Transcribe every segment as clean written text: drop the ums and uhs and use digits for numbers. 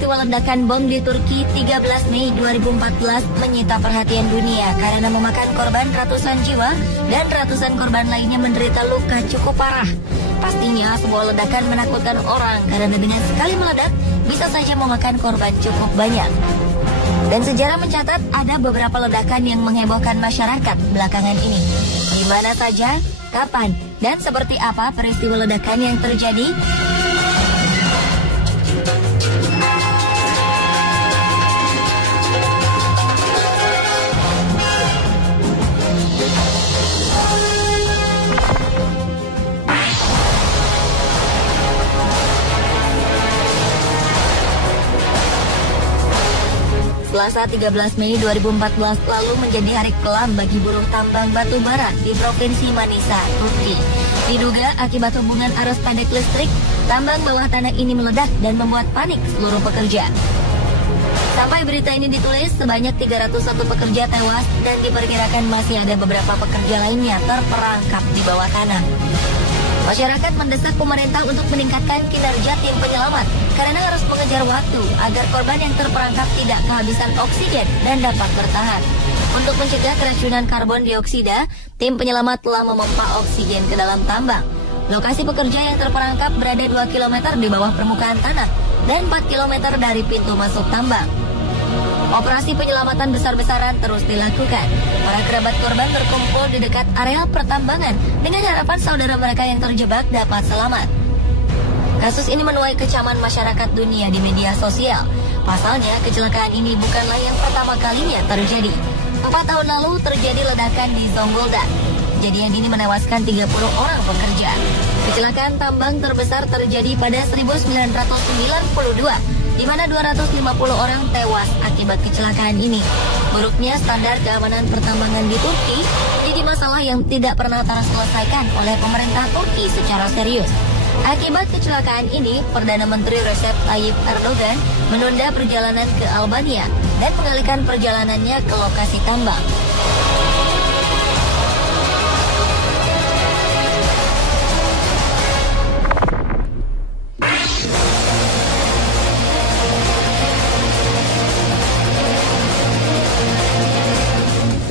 Peristiwa ledakan bom di Turki 13 Mei 2014 menyita perhatian dunia karena memakan korban ratusan jiwa dan ratusan korban lainnya menderita luka cukup parah. Pastinya sebuah ledakan menakutkan orang karena dengan sekali meledak bisa saja memakan korban cukup banyak. Dan sejarah mencatat ada beberapa ledakan yang menghebohkan masyarakat belakangan ini. Di mana saja, kapan, dan seperti apa peristiwa ledakan yang terjadi? Selasa 13 Mei 2014 lalu menjadi hari kelam bagi buruh tambang batu bara di Provinsi Manisa, Turki. Diduga akibat hubungan arus pendek listrik, tambang bawah tanah ini meledak dan membuat panik seluruh pekerja. Sampai berita ini ditulis, sebanyak 301 pekerja tewas dan diperkirakan masih ada beberapa pekerja lainnya terperangkap di bawah tanah. Masyarakat mendesak pemerintah untuk meningkatkan kinerja tim penyelamat karena harus mengejar waktu agar korban yang terperangkap tidak kehabisan oksigen dan dapat bertahan. Untuk mencegah keracunan karbon dioksida, tim penyelamat telah memompa oksigen ke dalam tambang. Lokasi pekerja yang terperangkap berada 2 km di bawah permukaan tanah dan 4 km dari pintu masuk tambang. Operasi penyelamatan besar-besaran terus dilakukan. Para kerabat korban berkumpul di dekat areal pertambangan dengan harapan saudara mereka yang terjebak dapat selamat. Kasus ini menuai kecaman masyarakat dunia di media sosial. Pasalnya, kecelakaan ini bukanlah yang pertama kalinya terjadi. 4 tahun lalu terjadi ledakan di Zonguldak. Kejadian ini menewaskan 30 orang pekerja. Kecelakaan tambang terbesar terjadi pada 1992. Di mana 250 orang tewas akibat kecelakaan ini. Buruknya standar keamanan pertambangan di Turki jadi masalah yang tidak pernah terselesaikan oleh pemerintah Turki secara serius. Akibat kecelakaan ini, Perdana Menteri Recep Tayyip Erdogan menunda perjalanan ke Albania dan mengalihkan perjalanannya ke lokasi tambang.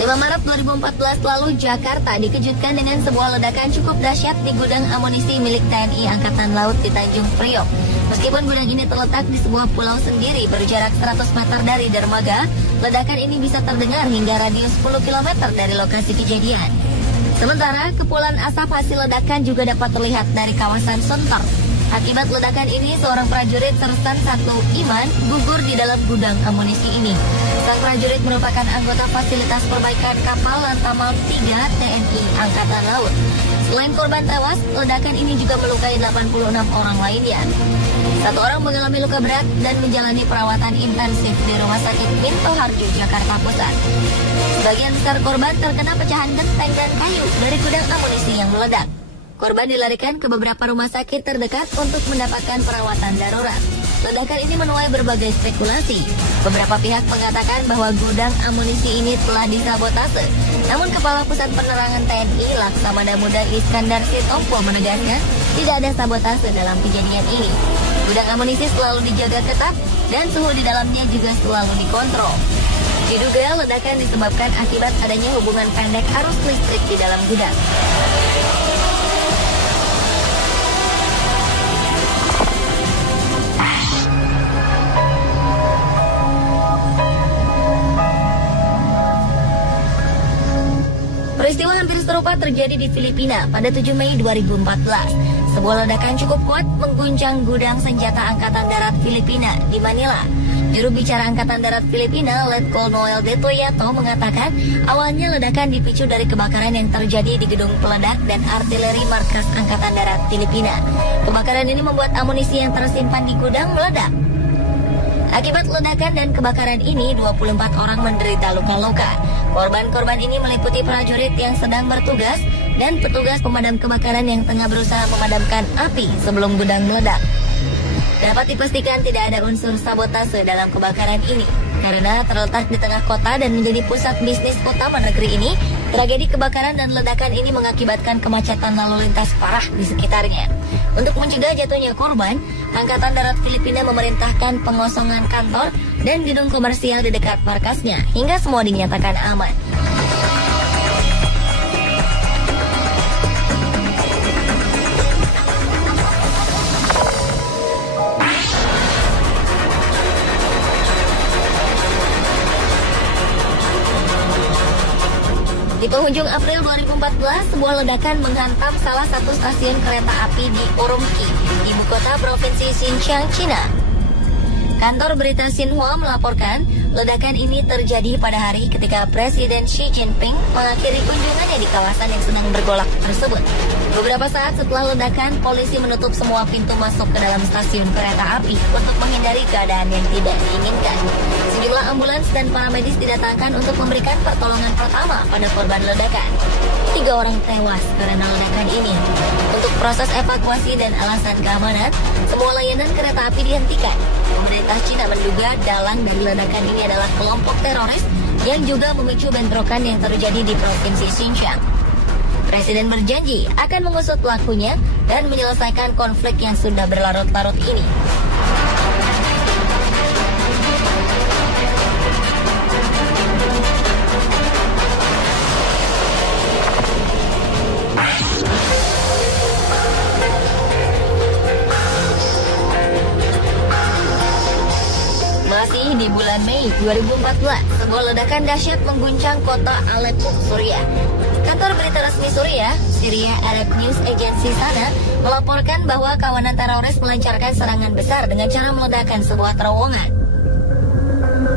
Maret 2014 lalu Jakarta dikejutkan dengan sebuah ledakan cukup dahsyat di gudang amunisi milik TNI Angkatan Laut di Tanjung Priok. Meskipun gudang ini terletak di sebuah pulau sendiri berjarak 100 meter dari dermaga, ledakan ini bisa terdengar hingga radius 10 km dari lokasi kejadian. Sementara kepulan asap hasil ledakan juga dapat terlihat dari kawasan Sunter. Akibat ledakan ini, seorang prajurit Sersan 1 Iman gugur di dalam gudang amunisi ini. Sang prajurit merupakan anggota fasilitas perbaikan kapal Lantamal 3 TNI Angkatan Laut. Selain korban tewas, ledakan ini juga melukai 86 orang lainnya. 1 orang mengalami luka berat dan menjalani perawatan intensif di Rumah Sakit Minto Harjo, Jakarta Pusat. Sebagian besar korban terkena pecahan genteng dan kayu dari gudang amunisi yang meledak. Korban dilarikan ke beberapa rumah sakit terdekat untuk mendapatkan perawatan darurat. Ledakan ini menuai berbagai spekulasi. Beberapa pihak mengatakan bahwa gudang amunisi ini telah disabotase. Namun Kepala Pusat Penerangan TNI Laksamana Muda Iskandar Sitompul menegaskan tidak ada sabotase dalam kejadian ini. Gudang amunisi selalu dijaga ketat dan suhu di dalamnya juga selalu dikontrol. Diduga ledakan disebabkan akibat adanya hubungan pendek arus listrik di dalam gudang. Peristiwa hampir serupa terjadi di Filipina pada 7 Mei 2014. Sebuah ledakan cukup kuat mengguncang gudang senjata Angkatan Darat Filipina di Manila. Juru bicara Angkatan Darat Filipina, Letkol Noel De Toyato mengatakan awalnya ledakan dipicu dari kebakaran yang terjadi di gedung peledak dan artileri markas Angkatan Darat Filipina. Kebakaran ini membuat amunisi yang tersimpan di gudang meledak. Akibat ledakan dan kebakaran ini, 24 orang menderita luka-luka. Korban-korban ini meliputi prajurit yang sedang bertugas dan petugas pemadam kebakaran yang tengah berusaha memadamkan api sebelum gudang meledak. Dapat dipastikan tidak ada unsur sabotase dalam kebakaran ini. Karena terletak di tengah kota dan menjadi pusat bisnis utama negeri ini, Tragedi kebakaran dan ledakan ini mengakibatkan kemacetan lalu lintas parah di sekitarnya. Untuk mencegah jatuhnya korban, Angkatan Darat Filipina memerintahkan pengosongan kantor dan gedung komersial di dekat markasnya hingga semua dinyatakan aman. Di penghujung April 2014, sebuah ledakan menghantam salah satu stasiun kereta api di Urumqi, ibu kota provinsi Xinjiang, Cina. Kantor berita Xinhua melaporkan ledakan ini terjadi pada hari ketika Presiden Xi Jinping mengakhiri kunjungannya di kawasan yang sedang bergolak tersebut. Beberapa saat setelah ledakan, polisi menutup semua pintu masuk ke dalam stasiun kereta api untuk menghindari keadaan yang tidak diinginkan. Sejumlah ambulans dan para medis didatangkan untuk memberikan pertolongan pertama pada korban ledakan. 3 orang tewas karena ledakan ini. Untuk proses evakuasi dan alasan keamanan, semua layanan kereta api dihentikan. Pemerintah Cina menduga dalang dari ledakan ini adalah kelompok teroris yang juga memicu bentrokan yang terjadi di provinsi Xinjiang. Presiden berjanji akan mengusut pelakunya dan menyelesaikan konflik yang sudah berlarut-larut ini. Masih di bulan Mei 2014, sebuah ledakan dahsyat mengguncang kota Aleppo, Suriah. Kantor berita resmi Suriah, Syria Arab News Agency sana, melaporkan bahwa kawanan teroris melancarkan serangan besar dengan cara meledakkan sebuah terowongan.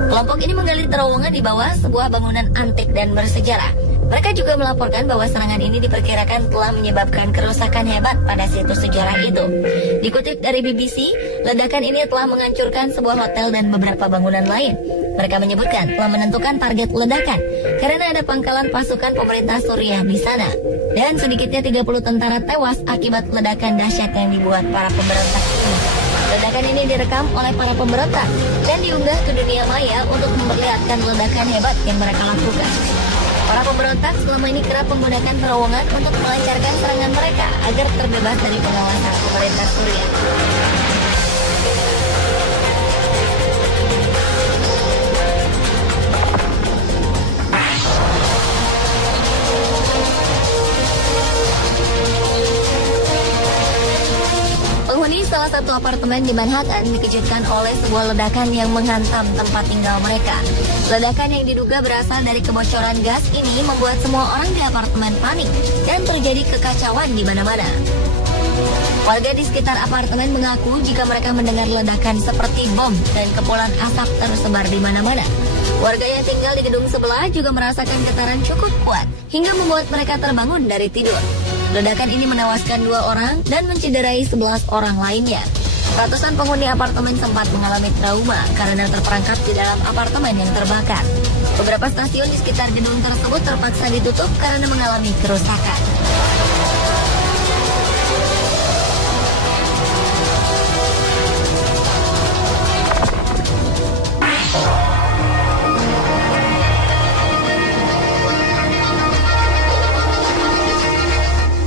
Kelompok ini menggali terowongan di bawah sebuah bangunan antik dan bersejarah. Mereka juga melaporkan bahwa serangan ini diperkirakan telah menyebabkan kerusakan hebat pada situs sejarah itu. Dikutip dari BBC, ledakan ini telah menghancurkan sebuah hotel dan beberapa bangunan lain. Mereka menyebutkan telah menentukan target ledakan karena ada pangkalan pasukan pemerintah Suriah di sana. Dan sedikitnya 30 tentara tewas akibat ledakan dahsyat yang dibuat para pemberontak ini. Ledakan ini direkam oleh para pemberontak dan diunggah ke dunia maya untuk memperlihatkan ledakan hebat yang mereka lakukan. Para pemberontak selama ini kerap menggunakan terowongan untuk melancarkan serangan mereka agar terbebas dari pengawasan pemerintah Suriah. Penghuni salah satu apartemen di Manhattan dikejutkan oleh sebuah ledakan yang menghantam tempat tinggal mereka. Ledakan yang diduga berasal dari kebocoran gas ini membuat semua orang di apartemen panik dan terjadi kekacauan di mana-mana. Warga di sekitar apartemen mengaku jika mereka mendengar ledakan seperti bom dan kepulan asap tersebar di mana-mana. Warga yang tinggal di gedung sebelah juga merasakan getaran cukup kuat hingga membuat mereka terbangun dari tidur. Ledakan ini menewaskan 2 orang dan mencederai 11 orang lainnya. Ratusan penghuni apartemen sempat mengalami trauma karena terperangkap di dalam apartemen yang terbakar. Beberapa stasiun di sekitar gedung tersebut terpaksa ditutup karena mengalami kerusakan.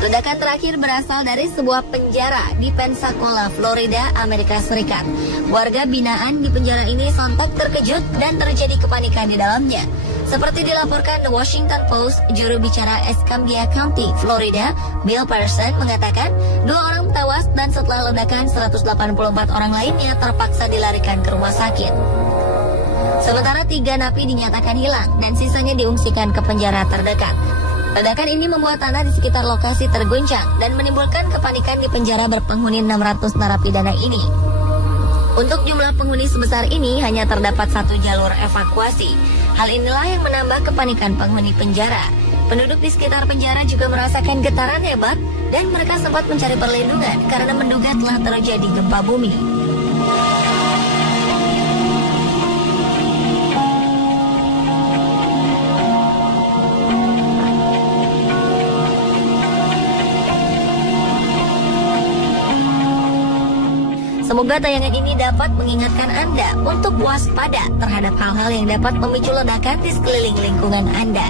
Ledakan terakhir berasal dari sebuah penjara di Pensacola, Florida, Amerika Serikat. Warga binaan di penjara ini sontak terkejut dan terjadi kepanikan di dalamnya. Seperti dilaporkan The Washington Post, juru bicara Escambia County, Florida, Bill Person mengatakan 2 orang tewas dan setelah ledakan 184 orang lainnya terpaksa dilarikan ke rumah sakit. Sementara 3 napi dinyatakan hilang dan sisanya diungsikan ke penjara terdekat. Ledakan ini membuat tanah di sekitar lokasi terguncang dan menimbulkan kepanikan di penjara berpenghuni 600 narapidana ini. Untuk jumlah penghuni sebesar ini hanya terdapat 1 jalur evakuasi. Hal inilah yang menambah kepanikan penghuni penjara. Penduduk di sekitar penjara juga merasakan getaran hebat dan mereka sempat mencari perlindungan karena menduga telah terjadi gempa bumi. Semoga tayangan ini dapat mengingatkan Anda untuk waspada terhadap hal-hal yang dapat memicu ledakan di sekeliling lingkungan Anda.